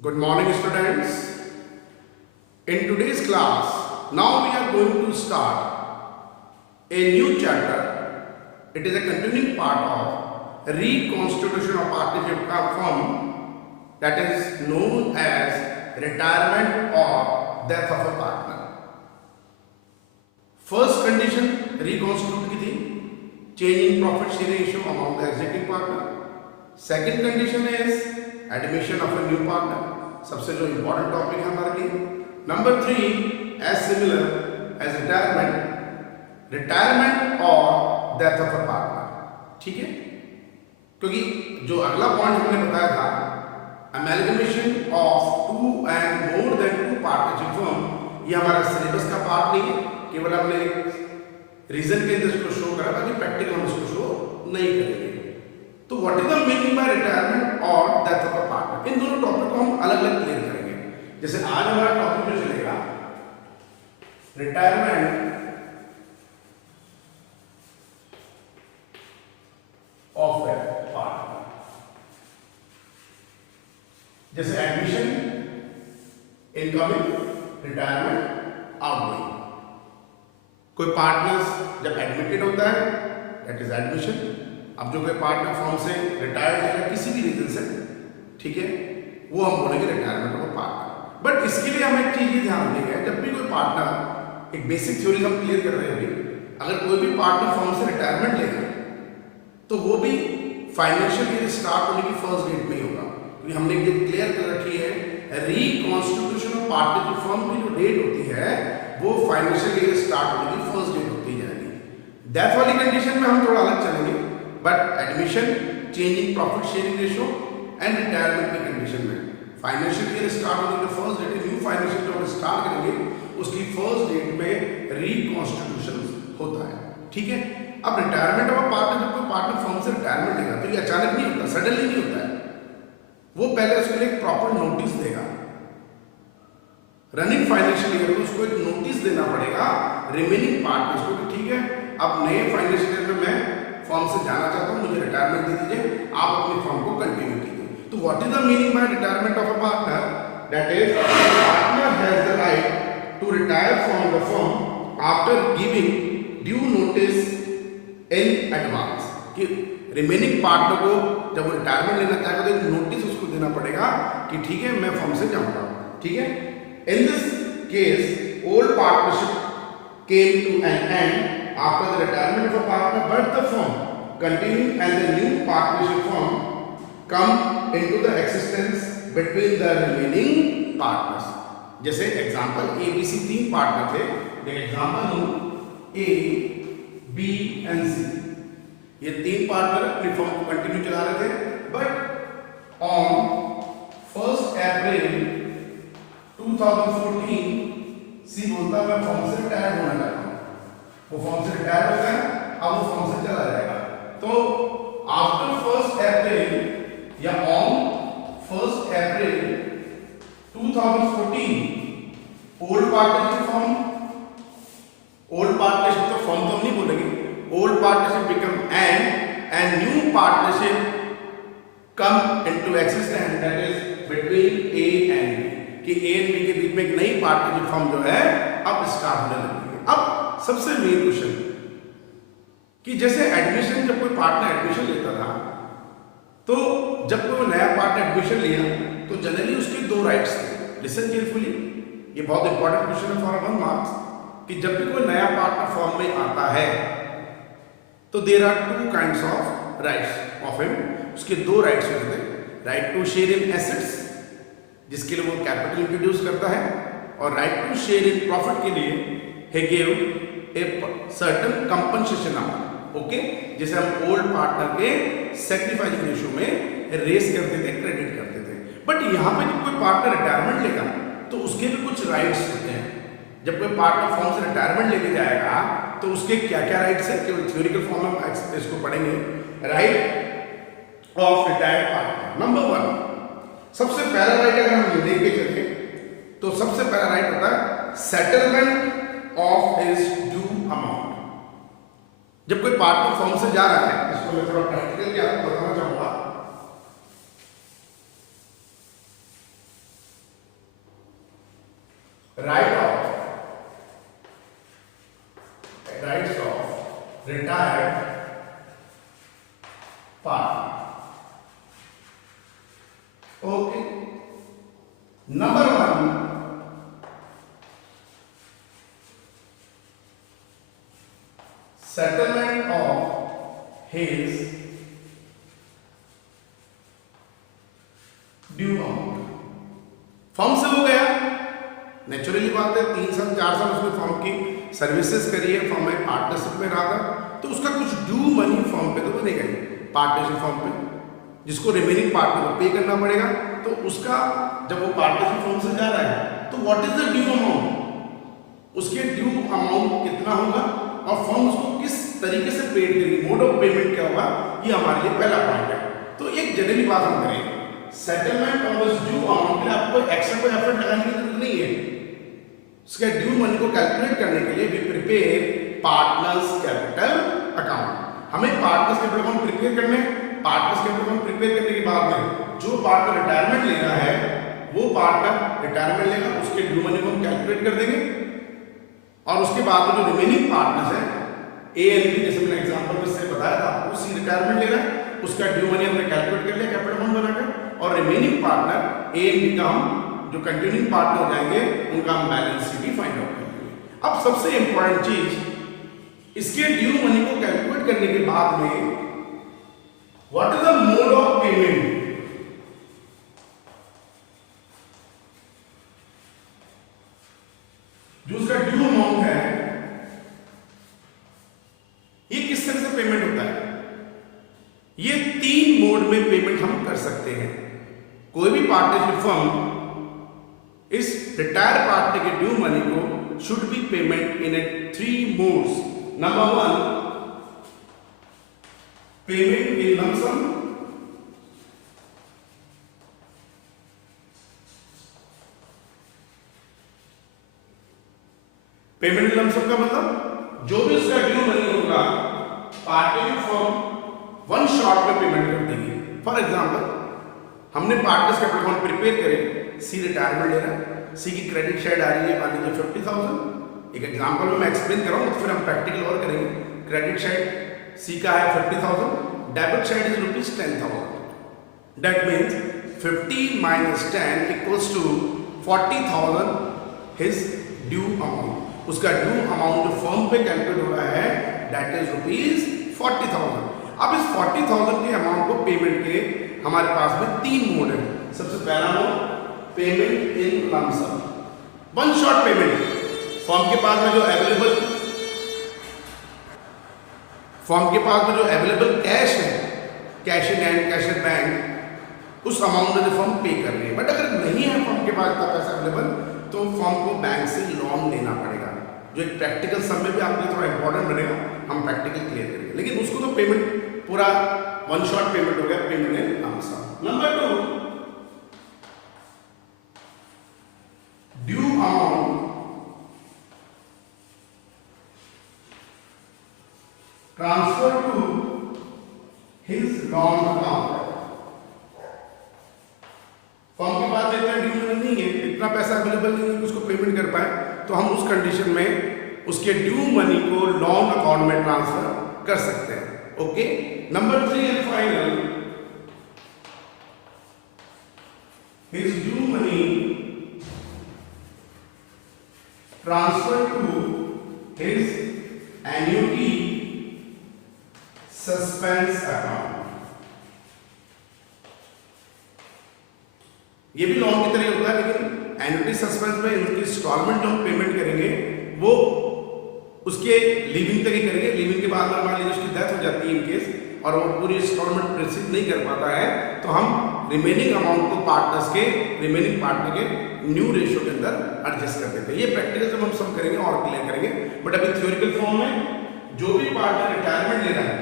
Good morning, students. In today's class, now we are going to start a new chapter. It is a continuing part of reconstitution of partnership firm, that is known as retirement or death of a partner. First condition reconstitute की थी, change in profit sharing ratio among the exiting partner. Second condition is admission of a new partner. सबसे जो important topic है हमारे लिए. Number 3, as similar as retirement or death of a partner. ठीक है? क्योंकि जो अगला पॉइंट हमने बताया था, amalgamation of two and more than two partnership firm, ये हमारा सिलेबस का पार्ट नहीं है, केवल हमने रीजन के अंदर इसको शो करा, बाकी प्रैक्टिकल हम इसको शो नहीं करेंगे. तो what is the meaning by retirement और डेथ ऑफ अ पार्टनर, इन दोनों टॉपिक को हम अलग अलग क्लियर करेंगे. जैसे आज हमारा टॉपिक जो चलेगा रिटायरमेंट ऑफ ए पार्टनर, जैसे एडमिशन, इनकमिंग, रिटायरमेंट, आउटगोइंग. कोई पार्टनर्स जब एडमिटेड होता है दैट इज एडमिशन. अब जो कोई पार्टनर फॉर्म से रिटायर्ड है किसी भी रीजन से, ठीक है, वो हम बोलेंगे रिटायरमेंट ऑफ पार्टनर. बट इसके लिए हम एक चीज ये ध्यान देंगे, जब भी कोई पार्टनर, एक बेसिक थ्योरी हम क्लियर कर रहे हैं, अगर कोई भी पार्टनर फॉर्म से रिटायरमेंट लेगा तो वो भी फाइनेंशियल ईयर स्टार्ट होने की फर्स्ट डेट में ही होगा. क्योंकि हमने ये क्लियर कर रखी है, रिकॉन्स्टिट्यूशन ऑफ पार्टनरशिप फर्म की जो डेट होती है वो फाइनेंशियल ईयर स्टार्ट होने की फर्स्ट डेट होती जाएगी. डेथ वाली कंडीशन में हम थोड़ा अलग चलेंगे, but admission, changing profit sharing ratio and retirement की कंडीशन में फाइनेंशियल ईयर स्टार्ट होने की first date, new financial year start करेंगे उसकी फर्स्ट डेट में रिकॉन्स्टिट्यूशन होता है. ठीक है. अब रिटायरमेंट ऑफ पार्टनर, जब कोई पार्टनर फर्म से रिटायरमेंट लेगा तो ये अचानक नहीं होता, सडनली नहीं होता है. वो पहले उसके लिए एक प्रॉपर नोटिस देगा. रनिंग फाइनेंशियल ईयर में उसको एक नोटिस देना पड़ेगा रिमेनिंग पार्टनर्स को कि ठीक है, अब नए फाइनेंशियल ईयर में मैं फॉर्म से जाना चाहता हूं, मुझे रिटायरमेंट दे दीजिए, आप अपनी फॉर्म को कंटिन्यू कीजिए. तो what is the meaning by retirement of a partner, that is partner has the right to retire from the firm after giving due notice in advance. कि रिमेनिंग पार्टनर को जब वो रिटायरमेंट लेना चाहेगा तो एक नोटिस उसको देना पड़ेगा कि ठीक है मैं फर्म से जाऊंगा. ठीक है. In this case old partnership came to an end after the retirement of a partner, but the firm continuing and the new partnership firm come into the existence between the remaining partners. जैसे example A B C तीन partner थे, एक example लूं A B and सी. ये तीन partner अपनी firm को continue चला रहे थे, बट ऑन 1 अप्रैल 2014 सी बोलता मैं फर्म से रिटायर होना चाहता हूं. वो फॉर्म से रिटायर होता है, अब वो फॉर्म से चला जाएगा. तो आफ्टर 1 अप्रैल या on 1 April 2014 old partnership form, old partnership तो फॉर्म तो हम नहीं बोलेंगे, old partnership become and new partnership come into existence, that is between A and B. कि ए एंड बी के बीच में एक नई पार्टनरशिप फॉर्म जो है अब स्टार्ट होने लगी है. अब सबसे मेन क्वेश्चन कि जैसे एडमिशन, जब कोई पार्टनर एडमिशन लेता था तो जब कोई नया पार्टनर एडमिशन लिया तो जनरली उसके दो राइट्स थे. लिसन केयरफुली, ये बहुत इंपॉर्टेंट क्वेश्चन है फॉर 1 मार्क्स. कि जब भी कोई नया पार्टनर फॉर्म में आता है तो there are 2 kinds of rights of him. उसके दो राइट्स होते थे. Right to share in assets, जिसके लिए वो कैपिटल इंट्रोड्यूस करता है, और right to share in profit के लिए he gave a certain compensation amount. Okay, जिसे हम ओल्ड पार्टनर के सैक्रिफाइस रेशियो में रेस करते थे, क्रेडिट करते थे. बट यहाँ पे जब कोई पार्टनर रिटायरमेंट लेगा तो उसके भी कुछ राइट्स होते हैं. जब कोई पार्टनर फॉर्म से रिटायरमेंट लेके जाएगा तो उसके क्या क्या राइट्स है, केवल थ्योरिकल फॉर्म में हम इसको पढ़ेंगे. Right of retired partner, number 1, सबसे पहला राइट अगर हम लेके चले तो सबसे पहला राइट होता है settlement of his due amount. जब कोई पार्टनर फॉर्म से जा रहा है, इसको मैं थोड़ा प्रैक्टिकली आपको बताना चाहूंगा. Rights of retired party. Okay. Number 1, settlement of his due amount. Form से हो गया. नेचुरली बात है, 3 साल 4 साल उसने फॉर्म की सर्विसेज करी है, फॉर्म में पार्टनरशिप में रहा था, तो उसका कुछ ड्यू मनी फॉर्म पे तो बनेगा ही, पार्टनरशिप फॉर्म पे, जिसको रिमेनिंग पार्टनर को पे करना पड़ेगा. तो उसका जब वो पार्टनरशिप फॉर्म से जा रहा है तो what is the due amount, उसके ड्यू अमाउंट कितना होगा और फॉर्म उसको किस तरीके से पेड करेगी, मोड ऑफ पेमेंट क्या होगा, ये हमारे लिए पहला पॉइंट है. तो एक जनरली बात हम करें, settlement of this due amount के लिए आपको एक्स्ट्रा कोई एफर्ट लगाने की जरूरत नहीं है. उसके ड्यू मनी को कैलकुलेट करने के लिए we prepare partners capital account. हमें पार्टनर्स कैपिटल अकाउंट प्रिपेयर करने. पार्टनर्स कैपिटल अकाउंट प्रिपेयर करने के बाद में जो पार्टनर रिटायरमेंट ले रहा है वो पार्टनर रिटायरमेंट लेगा, उसके ड्यू मनी को हम कैलकुलेट कर देंगे और उसके बाद में जो रिमेनिंग पार्टनर्स है ए एंड बी, जैसे मैंने एग्जांपल में से बताया था, उसी रिटायरमेंट ले रहा है, उसका ड्यू मनी हमने कैलकुलेट कर लिया कैपिटल अकाउंट बनाकर, और remaining partner A and B का हम जो कंटिन्यूइंग पार्टनर हो जाएंगे उनका हम बैलेंस शीट भी फाइंड आउट करेंगे. अब सबसे इंपॉर्टेंट चीज, इसके ड्यू मनी को कैलकुलेट करने के बाद में what is the mode of payment. जो उसका ड्यू अमाउंट है ये किस तरह से पेमेंट होता है. ये 3 मोड में पेमेंट हम कर सकते हैं. कोई भी पार्टनरशिप फर्म इस रिटायर पार्टनर के ड्यू मनी को should be payment in 3 modes. Number 1, payment in lump sum. Payment in lump sum का मतलब जो भी उसका ड्यू मनी होगा पार्टनरशिप फर्म वन शॉट में पेमेंट कर देगी. फॉर एग्जांपल, हमने पार्टनर्स कैपिटल अकाउंट प्रिपेयर करे, सी रिटायरमेंट ले रहा है, सी की क्रेडिट साइड आ रही है मान लीजिए 50,000. एक एग्जांपल में मैं एक्सप्लेन कर रहा हूँ, तो फिर हम प्रैक्टिकल और करेंगे. क्रेडिट साइड सी का है 50,000, debit side is ₹10,000. That means 50 minus 10 equals to 40,000 his due amount. उसका ड्यू अमाउंट जो फर्म पे कैलकुलेट हो रहा है दैट इज ₹40,000. अब इस 40,000 के अमाउंट को पेमेंट के हमारे पास में 3 मोड है. सबसे पहला mode payment in lump sum, one shot payment. Firm के पास में जो अवेलेबल कैश है, cash in hand, cash in bank, उस अमाउंट में जो फर्म पे कर रही है. बट अगर नहीं है फर्म के पास इतना पैसा अवेलेबल तो फर्म को बैंक से लोन लेना पड़ेगा, जो एक प्रैक्टिकल सब में भी आपके लिए थोड़ा इंपॉर्टेंट बनेगा. हम प्रैक्टिकल क्लियर करेंगे, लेकिन उसको तो पेमेंट पूरा वन शॉट पेमेंट हो गया, payment in lump sum. Number 2, due amount transfer to his loan account. Firm के पास इतना ड्यू मनी नहीं है, इतना पैसा अवेलेबल नहीं है कि उसको पेमेंट कर पाए, तो हम उस कंडीशन में उसके ड्यू मनी को लोन अकाउंट में ट्रांसफर कर सकते हैं. Okay. Number 3 and final, his due money transfer to his annuity suspense account. ये भी लोन की तरह होता है, लेकिन एन्युटी सस्पेंस में इनकी इंस्टॉलमेंट जो हम पेमेंट करेंगे वो उसके लिविंग तक ही करेंगे. लिविंग के बाद मान लीजिए उसकी डेथ हो जाती है इन केस और वो पूरी इंस्टॉलमेंट रिसीव नहीं कर पाता है, तो हम रिमेनिंग अमाउंट को पार्टनर्स के रिमेनिंग पार्टनर के न्यू रेशियो के अंदर एडजस्ट कर देते हैं. ये प्रैक्टिकल जब हम सब करेंगे और क्लियर करेंगे. बट अभी थ्योरिकल फॉर्म में जो भी पार्टनर रिटायरमेंट ले रहा है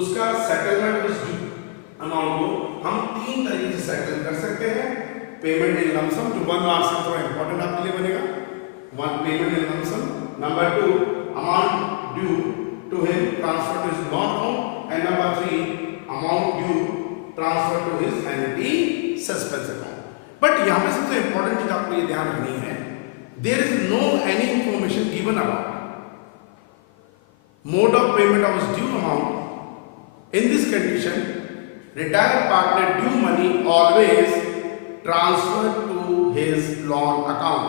उसका सेटलमेंट उस अमाउंट को हम 3 तरीके से सेटल कर सकते हैं. पेमेंट इन लंप सम, जो 1 मार्क्स से थोड़ा इंपॉर्टेंट आपके लिए बनेगा. 1, payment in lump sum. Number 2, amount due to him transfer to his loan account. And number 3, amount due transfer to his annuity suspense account. But यहाँ पे सबसे इंपॉर्टेंट चीज आपको ये ध्यान रखनी है, there is no any information given about mode of payment of his due amount. In this condition, retired partner due money always transferred to his loan account.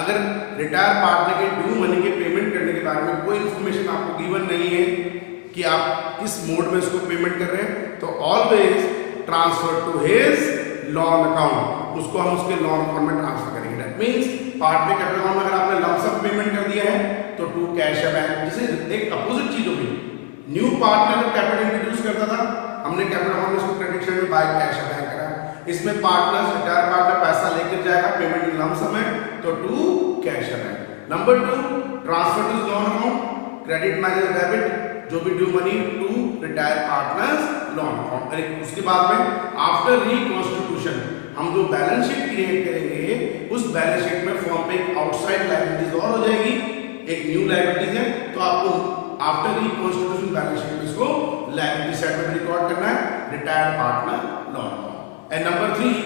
अगर रिटायर पार्टनर के ड्यू मनी के payment करने के बारे में कोई information आपको given नहीं है कि आप किस मोड में इसको पेमेंट कर रहे हैं, तो always transfer to his loan account, उसको हम उसके लोन अकाउंट में ट्रांसफर करेंगे। That means partner capital account में अगर आपने लंप सम पेमेंट कर दिया है तो टू कैश बैंक, जिसे एक अपोजिट चीज होगी। न्यू पार्टनर जब कैपिटल इंट्रोड्यूस करता था, हमने कैपिटल अकाउंट में इसको क्रेडिट साइड में बाय कैश बैंक करा। इसमें पार्टनर्स रिटायर पार्टनर पैसा लेकर जाएगा, पेमेंट इन लंप सम है, तो to cash bank. Number 2, transfer to loan account, credit minus debit, जो भी due money to retire partners loan account. अरे उसके बाद में आफ्टर रिकॉन्स्टिट्यूशन हम जो बैलेंस शीट क्रिएट करेंगे, उस बैलेंस शीट में फॉर्म पे एक आउटसाइड लायबिलिटीज और हो जाएगी, एक न्यू लायबिलिटीज है, तो आपको आफ्टर रिकॉन्स्टिट्यूशन बैलेंस शीट में इसको लायबिलिटी साइड में रिकॉर्ड करना है, retire partner loan account. And number 3,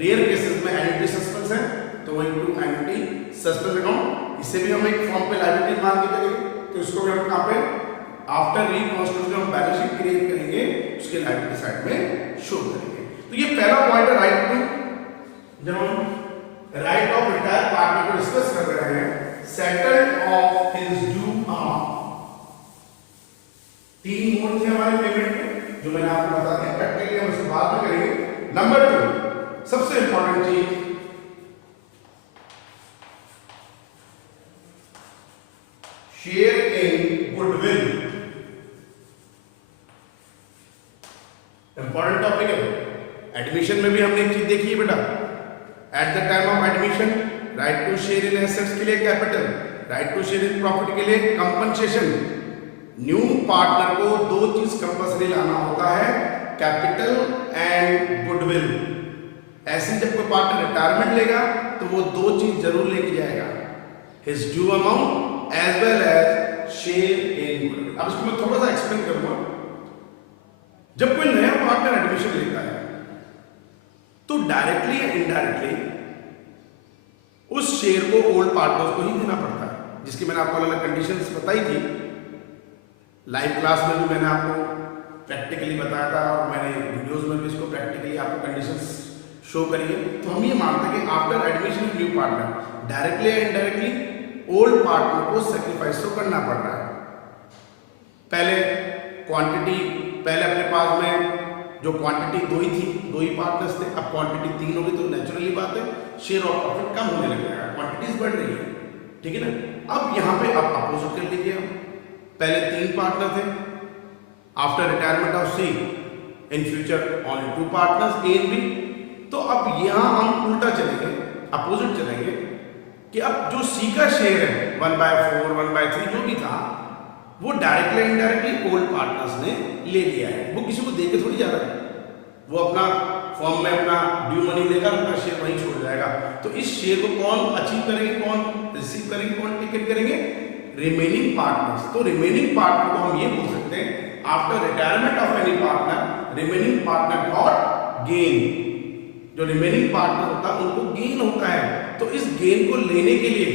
rare cases में एन्युटी सस्पेंस है, तो वही टू एन्युटी सस्पेंस अकाउंट, इसे भी हम एक फॉर्म पे लायबिलिटी मान के करेंगे, तो इसको भी हम कहां पे आफ्टर रिकॉन्स्टिट्यूशन हम बैलेंस शीट क्रिएट करेंगे, उसके लायबिलिटी साइड में शो करेंगे। तो ये पहला पॉइंट है राइट टू, जब हम राइट ऑफ रिटायर पार्टनर को डिस्कस कर रहे हैं, settled of his due amount. 3 mode थे हमारे पेमेंट के, जो मैंने आपको बता दिया, प्रैक्टिकली हम इसको बाद में करेंगे। नंबर 2, सबसे इंपॉर्टेंट चीज, share in goodwill. Important topic है, एडमिशन में भी हमने एक चीज देखी है बेटा, at the time of admission right to share in assets के लिए capital, right to share in property के लिए कंपनसेशन। न्यू पार्टनर को 2 चीज कंपल्सरी लाना होता है, कैपिटल एंड गुडविल। ऐसे जब कोई पार्टनर रिटायरमेंट लेगा तो वो 2 चीज जरूर लेके जाएगा, his due amount as well as share in goodwill. अब इसको मैं थोड़ा सा एक्सप्लेन करूंगा। जब कोई नया पार्टनर एडमिशन लेता है तो डायरेक्टली या इनडायरेक्टली उस शेयर को ओल्ड पार्टनर्स को ही देना पड़ता है, जिसकी मैंने आपको अलग अलग कंडीशंस बताई थी। लाइव क्लास में भी मैंने आपको प्रैक्टिकली बताया था, और मैंने वीडियोस में भी इसको प्रैक्टिकली आपको कंडीशंस शो करी है। तो हम ये मानते हैं कि after admission of new partner directly या इनडायरेक्टली ओल्ड पार्टनर को सैक्रिफाइस तो करना पड़ रहा है। पहले क्वांटिटी, पहले अपने पास में जो क्वांटिटी 2 ही थी, 2 ही पार्टनर्स थे, अब क्वांटिटी 3 होगी, तो नेचुरली बात है शेयर ऑफ प्रॉफिट कम होने लगेगा, क्वांटिटीज बढ़ रही है, ठीक है ना। अब यहाँ पे आप अपोजिट कर लीजिए, हम पहले 3 पार्टनर थे, after retirement of C in future only 2 partners A and B. तो अब यहाँ हम उल्टा चलेंगे, अपोजिट चलेंगे कि अब जो सी का शेयर है 1/4, 1/3 जो भी था, वो डायरेक्टली इनडायरेक्टली ओल्ड पार्टनर्स ने ले लिया है। वो किसी को देके थोड़ी जा रहा है, वो अपना फॉर्म में अपना ड्यू मनी लेगा, अपना शेयर वहीं छोड़ जाएगा। तो इस शेयर को कौन अचीव करेंगे, कौन रिसीव करेंगे, कौन टिकट करेंगे, रिमेनिंग पार्टनर्स। तो रिमेनिंग पार्टनर को हम ये बोल सकते हैं, after retirement of any partner remaining partner got gain. जो रिमेनिंग पार्टनर होता है उनको गेन होता है, तो इस गेन को लेने के लिए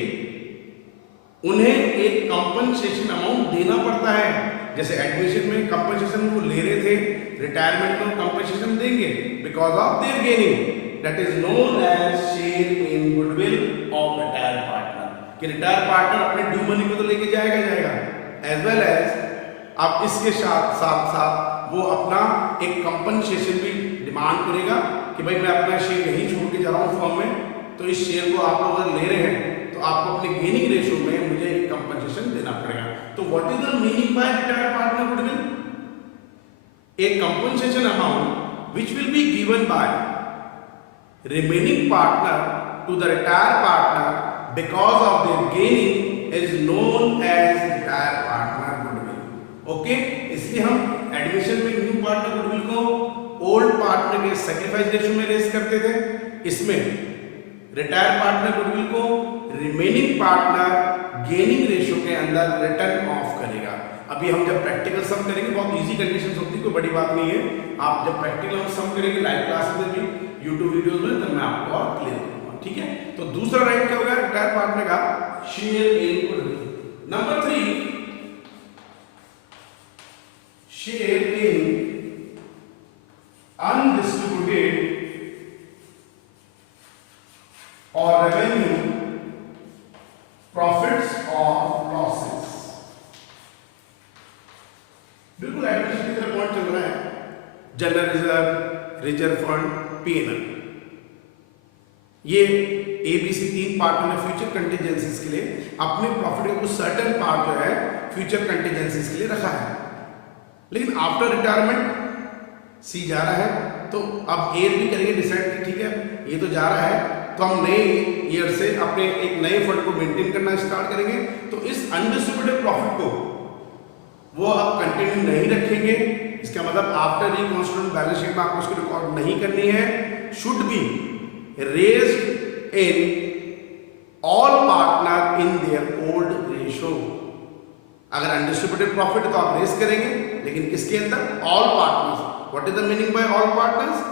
उन्हें एक कंपनसेशन अमाउंट देना पड़ता है। जैसे एडमिशन में कंपनसेशन वो ले रहे थे, रिटायरमेंट में कंपनसेशन देंगे because of their gaining, that is known as share in goodwill of retire partner. कि रिटायर पार्टनर अपने ड्यू मनी को तो लेके जाएगा, एज वेल एज अब इसके साथ साथ वो अपना एक कंपनसेशन भी डिमांड करेगा कि भाई मैं अपना शेयर यहीं छोड़ के जा रहा हूँ फॉर्म में, तो इस शेयर को आप लोग अगर ले रहे हैं तो आपको अपने गेनिंग रेशियो में मुझे एक कंपनसेशन देना पड़ेगा। तो what is the meaning by retire partner goodwill? A compensation amount which will be given by remaining partner to the retire partner because of their gaining is known as retire partner goodwill. Okay, इसलिए हम admission में new partner goodwill को old partner के sacrifice ratio में race करते थे, इसमें retire partner goodwill को रिमेनिंग पार्टनर गेनिंग रेशियो के अंदर रिटर्न ऑफ करेगा। अभी हम जब प्रैक्टिकल सम करेंगे, बहुत इजी कंडीशंस होती है, कोई बड़ी बात नहीं है। आप जब प्रैक्टिकल हम सम करेंगे लाइव क्लास में भी, यूट्यूब वीडियोस में, तब मैं आपको और क्लियर करूंगा। ठीक है। तो दूसरा राइट क्या हो गया रिटायर पार्टनर का, share in goodwill. Number 3, share in undistributed और रेवेन्यू प्रॉफिट्स और लॉसेस। बिल्कुल एडमिशन की तरह पॉइंट चल रहा है, general reserve, reserve fund, PNL, ये एबीसी 3 पार्ट में फ्यूचर कंटीजेंसीज के लिए अपने प्रॉफिट का कुछ सर्टेन पार्ट जो है फ्यूचर कंटीजेंसीज के लिए रखा है। लेकिन आफ्टर रिटायरमेंट सी जा रहा है, तो अब एयर भी करेंगे डिसाइड कि ठीक है ये तो जा रहा है, तो हम नए ईयर से अपने एक नए फंड को मेंटेन करना स्टार्ट करेंगे। तो इस अनडिस्ट्रीब्यूटेड प्रॉफिट को वो अब कंटिन्यू नहीं रखेंगे। इसका मतलब आफ्टर रिकॉन्स्टिट्यूटेड बैलेंस शीट में आपको उसको रिकॉर्ड नहीं करनी है। Should be raised in all partner in their old ratio. अगर अनडिस्ट्रीब्यूटेड प्रॉफिट है तो आप रेज करेंगे, लेकिन किसके अंदर, all partners. What is the meaning bye all partners,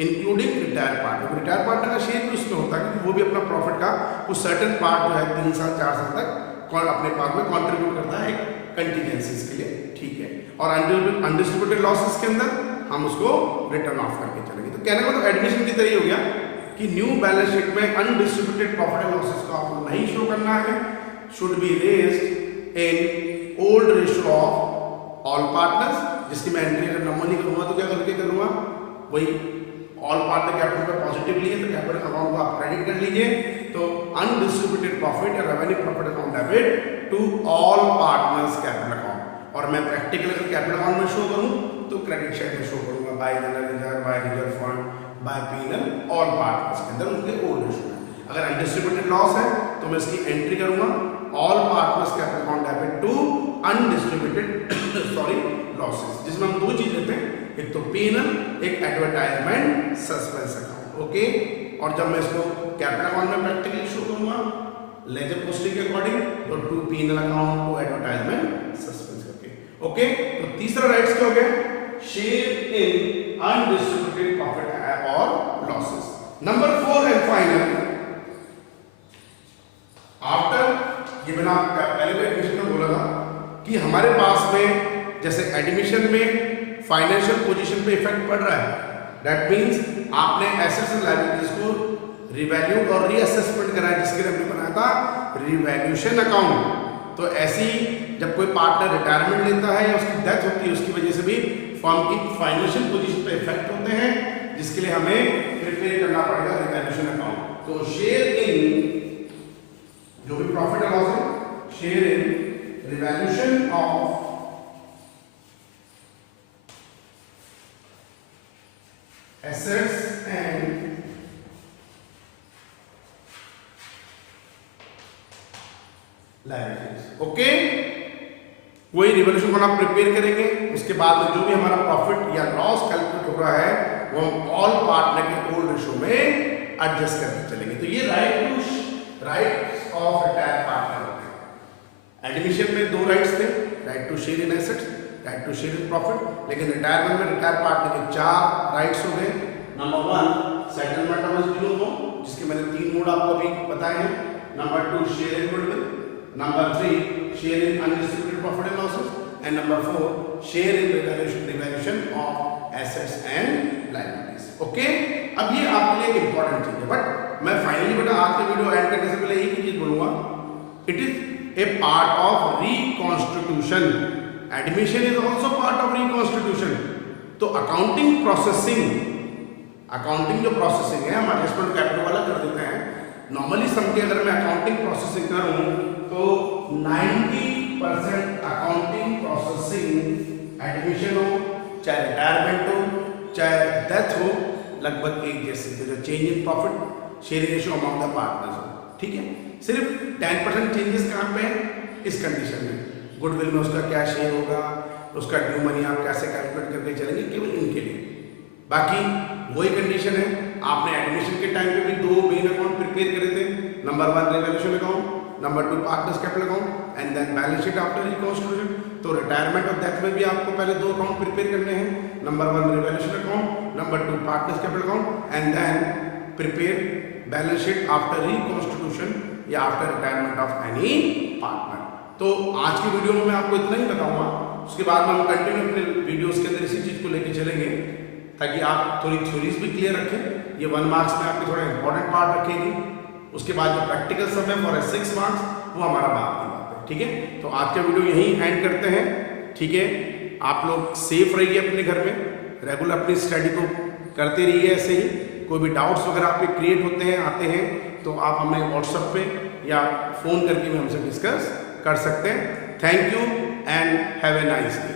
including retire partner. Retire partner का शेयर भी उसमें होता है क्योंकि वो भी अपना प्रॉफिट का कुछ सर्टेन पार्ट जो है 3 साल 4 साल तक अपने पार्ट में कंट्रीब्यूट करता है कंटीजेंसीज के लिए, ठीक है। और अनडिस्ट्रीब्यूटेड लॉसेस के अंदर हम उसको रिटर्न ऑफ करके चलेंगे। तो कहने का मतलब एडमिशन की तरह हो गया कि न्यू बैलेंस शीट में अनडिस्ट्रीब्यूटेड प्रॉफिट एंड लॉसेस को आपको नहीं शो करना है। Should be raised in old ratio of all partners, जिसकी मैं एंट्री अगर नॉर्मली करूंगा तो क्या करके करूंगा, वही ऑल पार्टनर कैपिटल पे पॉजिटिव लिए तो कैपिटल अकाउंट को आप क्रेडिट कर लीजिए। तो अनडिस्ट्रीब्यूटेड प्रॉफिट या revenue profit account debit to all partners capital account. और मैं प्रैक्टिकल अगर कैपिटल अकाउंट में शो करूं तो क्रेडिट साइड में शो करूंगा by general reserve, by reserve fund, by PNL, all partners के अंदर उनके ओल्ड रेशियो में। अगर अनडिस्ट्रीब्यूटेड लॉस है तो मैं इसकी एंट्री करूंगा all partners capital account debit to undistributed sorry losses, जिसमें हम 2 चीज लेते हैं, एक तो पीएनएल, एक एडवर्टाइजमेंट सस्पेंस अकाउंट, ओके। और जब मैं इसको कैपिटल अकाउंट में प्रैक्टिकली शो करूंगा लेजर पोस्टिंग के अकॉर्डिंग, तो to PNL account, to advertisement suspense करके, ओके। तो तीसरा राइट्स क्या हो गया, शेयर इन अनडिस्ट्रीब्यूटेड प्रॉफिट और losses. Number 4 and final, after ये मैंने पहले भी एडमिशन में बोला था कि हमारे पास में जैसे एडमिशन में फाइनेंशियल पोजीशन पे इफेक्ट पड़ रहा है, दैट मींस आपने एसेट्स एंड लायबिलिटीज को रिवैल्यूड और रीअसेसमेंट करा है, जिसके लिए हमने बनाया था रिवैल्यूएशन अकाउंट। तो ऐसी जब कोई पार्टनर रिटायरमेंट लेता है या उसकी डेथ होती है, उसकी वजह से भी फर्म की फाइनेंशियल पोजीशन पे इफेक्ट होते हैं, जिसके लिए हमें प्रिपेयर करना पड़ेगा रिवैल्यूएशन अकाउंट। तो शेयर इन जो भी प्रॉफिट एंड लॉस है, share in revaluation of assets and liabilities, okay. वही रिवैल्यूएशन को आप प्रिपेयर करेंगे, उसके बाद में जो भी हमारा प्रॉफिट या लॉस कैलकुलेट हो रहा है वो हम ऑल पार्टनर के ओल्ड रेशियो में एडजस्ट करके चलेंगे। तो ये राइट्स ऑफ रिटायर पार्टनर होते हैं। एडमिशन में 2 राइट्स थे, right to share in assets, right to share in profit, लेकिन रिटायरमेंट में रिटायर पार्टनर के 4 राइट्स हो गए। नंबर 1 सेटलमेंट ऑफ ड्यू हो, जिसके मैंने 3 मोड आपको अभी बताए हैं। Number 2 share in goodwill, number 3 share in undistributed profit and losses, and number 4 share in revaluation of assets and liabilities, okay. अब ये आपके लिए एक इंपॉर्टेंट चीज है, बट मैं फाइनली बेटा आज के वीडियो एंड करने से पहले एक ही चीज बोलूंगा, it is a part of reconstitution. Admission is also part of reconstitution. तो अकाउंटिंग जो प्रोसेसिंग है हम एडजस्टमेंट कैपिटल वाला कर देते हैं। नॉर्मली सम की अगर मैं अकाउंटिंग प्रोसेसिंग करूं तो 90% अकाउंटिंग प्रोसेसिंग एडमिशन हो, चाहे रिटायरमेंट हो, चाहे डेथ हो, लगभग एक जैसे जो change in profit share ratio amount the partners हो, ठीक है। सिर्फ 10% चेंजेस कहाँ पे है, इस कंडीशन में गुडविल में उसका क्या शेयर होगा, उसका ड्यू मनी आप कैसे कैलकुलेट करके चलेंगे, केवल इनके लिए। बाकी वही कंडीशन है, आपने एडमिशन के टाइम पे भी 2 मेन अकाउंट प्रिपेयर करे थे। Number 1 revaluation account, number 2 partners capital account, and then balance sheet after reconstitution. तो रिटायरमेंट और डेथ में भी आपको पहले 2 अकाउंट प्रिपेयर करने हैं। Number 1 revaluation account, number 2 partners capital account, and then prepare balance sheet after reconstitution या after retirement of any partner. तो आज की वीडियो में मैं आपको इतना ही बताऊंगा, उसके बाद में हम कंटिन्यू अपने वीडियोस के अंदर इसी चीज़ को लेके चलेंगे ताकि आप थोड़ी थ्योरीज भी क्लियर रखें। ये 1 मार्क्स में आपके थोड़ा इंपॉर्टेंट पार्ट रखेंगे, उसके बाद जो प्रैक्टिकल सब है फॉर 6 मार्क्स वो हमारा बात की बात है। ठीक है, तो आज का वीडियो यहीं एंड करते हैं। ठीक है, आप लोग सेफ रहिए अपने घर में, रेगुलर अपनी स्टडी को करते रहिए ऐसे ही। कोई भी डाउट्स वगैरह आपके क्रिएट होते हैं आते हैं तो आप हमें व्हाट्सएप पे या फ़ोन करके भी हमसे डिस्कस कर सकते हैं। Thank you and have a nice day.